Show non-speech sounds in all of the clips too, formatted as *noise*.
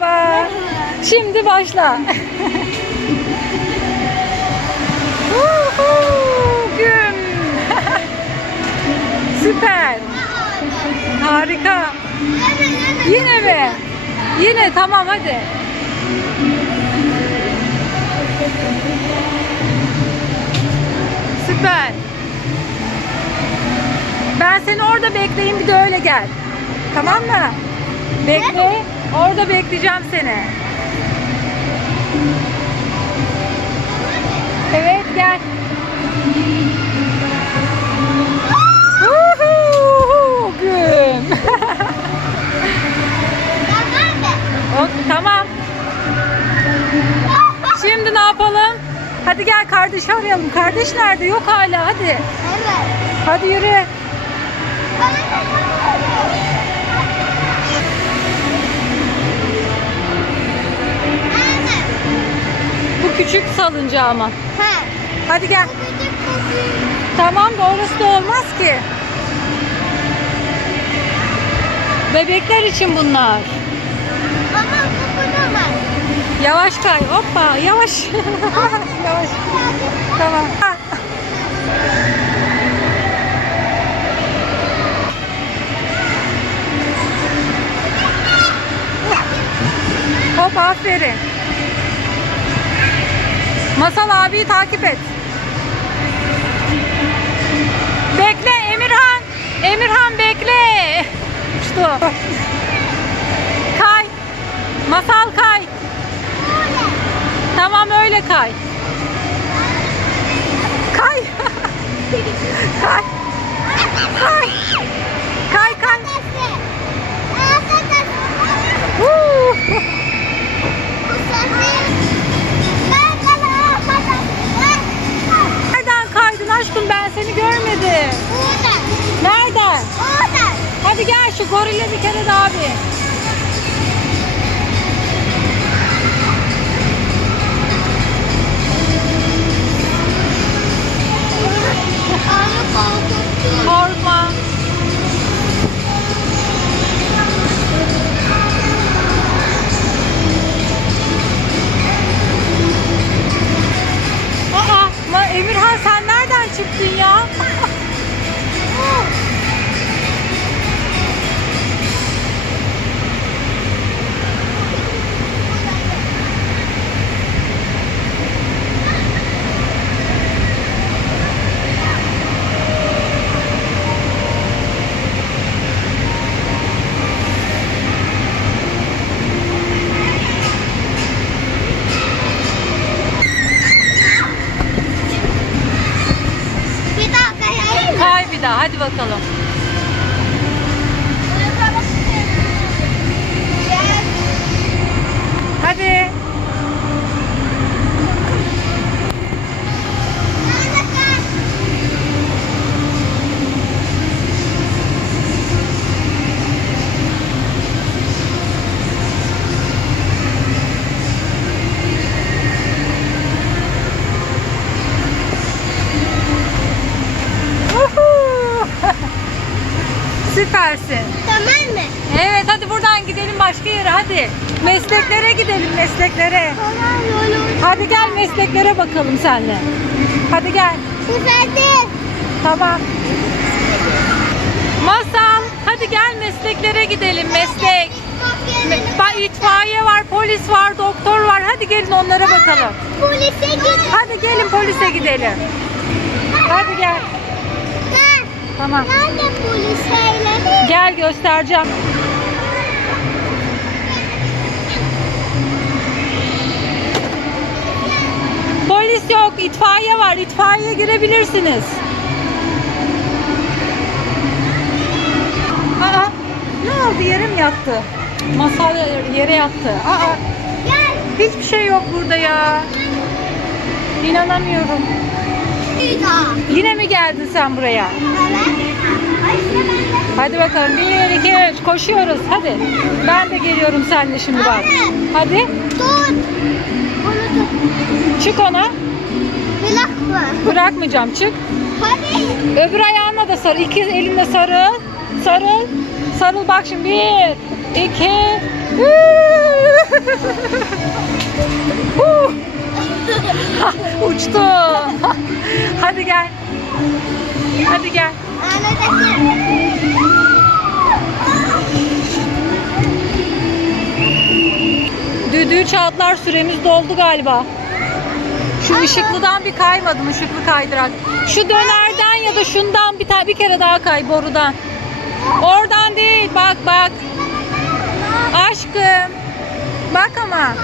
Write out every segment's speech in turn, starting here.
Merhaba. Şimdi başla. Güm. *laughs* Süper. Harika. Yine mi? Yine tamam hadi. Süper. Ben seni orada bekleyeyim bir de öyle gel. Tamam mı? Bekle. Orada bekleyeceğim seni. Evet gel. Güm. Hop, tamam. Şimdi ne yapalım? Hadi gel kardeşi arayalım. Kardeş nerede? Yok hala. Hadi. Hadi yürü. Bu küçük salıncağı ama. Hadi gel. Tamam da orası da olmaz ki. Bebekler için bunlar. Yavaş kay. Hoppa yavaş. *laughs* yavaş. Tamam. Hop aferin. Masal abiyi takip et. Bekle Emirhan. Emirhan bekle. O. Kay. Masal kay. Tamam öyle kay. Kay. *laughs* kay. Kay. Kay kay. Huu. Şu gorille bir kere daha bir. Daha hadi bakalım. Hadi. Uhu. Süpersin. Tamam mı? Evet hadi buradan gidelim başka yere hadi. Mesleklere gidelim mesleklere. Hadi gel mesleklere bakalım senle. Hadi gel. Süperdi. Tamam. Masal hadi gel mesleklere gidelim meslek. Me- Bak itfaiye var, polis var, doktor var. Hadi gelin onlara bakalım. Polise git. Hadi gelin polise gidelim. Hadi gel. Tamam. Nerede polis şeyleri? Gel göstereceğim. Polis yok, itfaiye var. İtfaiye girebilirsiniz. Aa, ne oldu? Yere mi yattı? Masal yere yattı. Aa, hiçbir şey yok burada ya. İnanamıyorum. Yine mi geldin sen buraya? Hadi bakalım. Bir, iki, üç. Koşuyoruz. Hadi. Ben de geliyorum seninle şimdi bak. Hadi. Tut. Tut. Çık ona. Bırakma. Bırakmayacağım çık. Hadi. Öbür ayağına da sarıl. İki elinle sarıl. Sarıl. Sarıl bak şimdi. Bir, iki, *laughs* *laughs* Uçtu. *laughs* Hadi gel. Hadi gel. Düdüğü çatlar süremiz doldu galiba. Şu ışıklıdan bir kaymadım ışıklı kaydırak. Şu dönerden ya da şundan bir bir kere daha kay borudan. Oradan değil bak bak. Aşkım. Bak ama.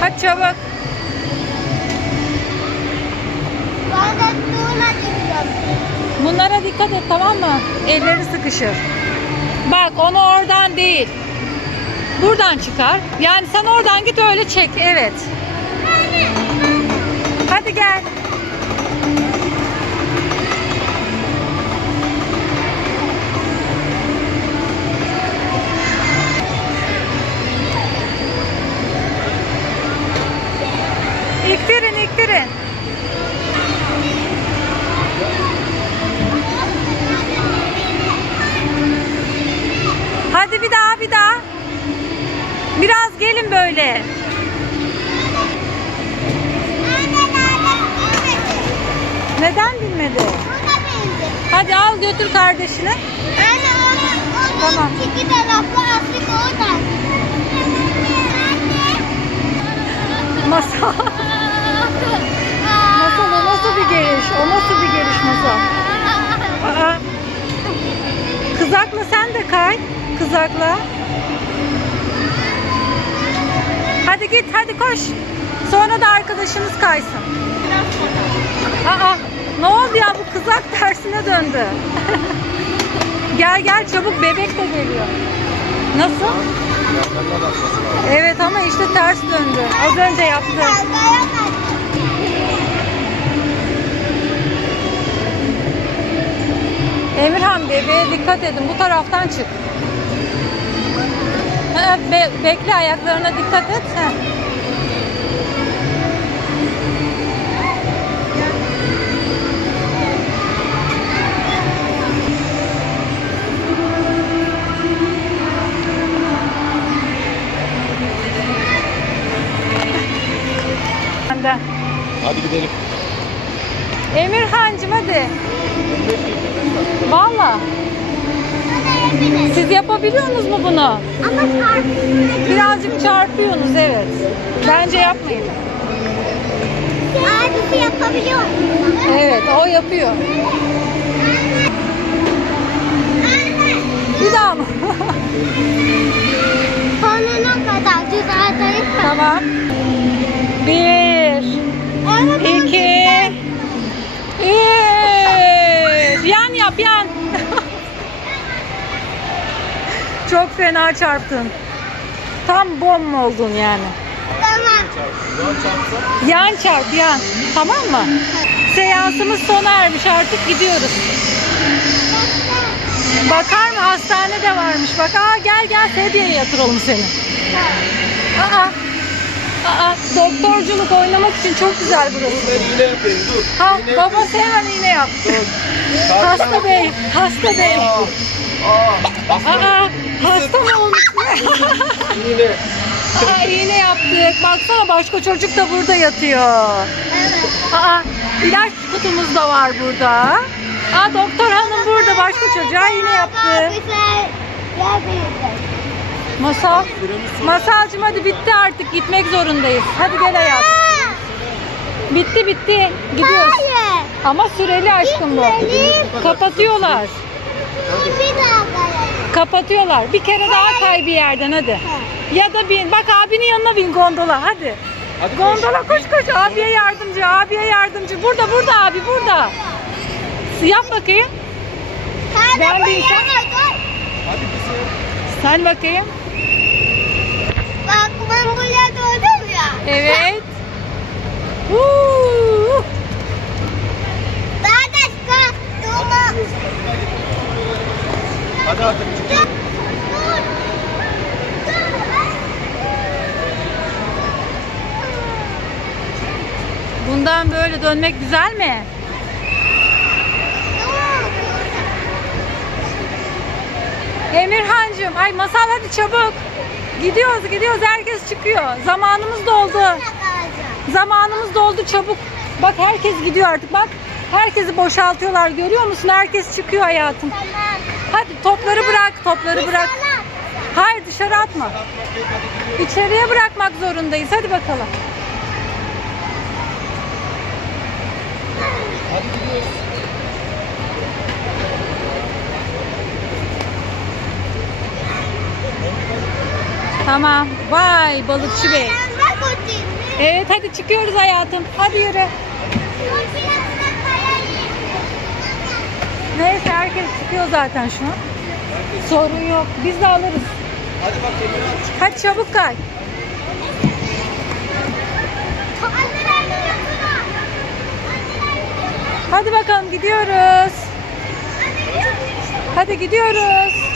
Hadi çabuk. Bunlara dikkat et tamam mı? Elleri sıkışır. Bak onu oradan değil. Buradan çıkar. Yani sen oradan git öyle çek. Evet. Hadi gel. İktirin, iktirin. Hadi bir daha, bir daha. Biraz gelin böyle. Neden bilmedi? Hadi al götür kardeşine. Tamam. İki taraflı Afrika oradan. Masal. Masal o nasıl bir geliş? O nasıl bir geliş masal? Aa. Kızakla sen de kay. Kızakla. Hadi git hadi koş. Sonra da arkadaşınız kaysın. Aa, kızak tersine döndü. *laughs* gel gel çabuk bebek de geliyor. Nasıl? Evet ama işte ters döndü. Az önce yaptı. Emirhan bebeğe dikkat edin. Bu taraftan çık. Be- bekle ayaklarına dikkat et. Ha. Benden. Hadi gidelim. Emirhancığım hadi. Valla. Siz yapabiliyorsunuz mu bunu? Ama. Birazcık çarpıyorsunuz evet. Bence yapmayın. Abisi yapabiliyor mu? Evet o yapıyor. Fena çarptın. Tam bom oldun yani. Tamam. Yan çarp yan. Tamam mı? Seansımız sona ermiş artık gidiyoruz. Bakar mı hastane de varmış. Bak aa gel gel sedyeye yatıralım seni. Aa, aa, doktorculuk oynamak için çok güzel burası. Ben iğne yapayım dur. Ha baba sen iğne yap. Kalk, Hasta bey, hasta bey. Aa, hasta. Aa, hasta mı olmuş? İğne. Aa, iğne yaptık. Baksana başka çocuk da burada yatıyor. Evet. Aa, ilaç kutumuz da var burada. Aa, doktor hanım burada başka çocuğa iğne yaptı. Masal, Masalcığım hadi bitti artık gitmek zorundayız. Hadi gel hayat. Bitti bitti. Gidiyoruz. Hayır. Ama süreli aşkım bu. Kapatıyorlar. Kayalım. Kapatıyorlar. Bir kere daha kay bir yerden hadi. Ya da bin. Bak abinin yanına bin gondola hadi. Hadi. Gondola koş koş. Abiye yardımcı. Abiye yardımcı. Burada burada abi burada. Yap bakayım. Sen de Ben buraya bilsem- koy. Hadi kızım. Sen bakayım. Bak ben buraya doydum ya. Evet. *laughs* Huu. Daha da çıkar. Durma. Hadi artık çık. Dur. Dur. Dönmek güzel mi? Emirhancığım, ay masal hadi çabuk. Gidiyoruz gidiyoruz herkes çıkıyor. Zamanımız doldu. Zamanımız doldu çabuk. Bak herkes gidiyor artık bak. Herkesi boşaltıyorlar görüyor musun? Herkes çıkıyor hayatım. Hadi topları bırak, topları bırak. Hayır dışarı atma. İçeriye bırakmak zorundayız. Hadi bakalım. Hadi gidiyoruz. Tamam. Vay balıkçı bey. Evet hadi çıkıyoruz hayatım. Hadi yürü. Neyse herkes çıkıyor zaten şu an. Sorun yok. Biz de alırız. Hadi bak. Hadi çabuk kay. Hadi bakalım gidiyoruz. Hadi gidiyoruz.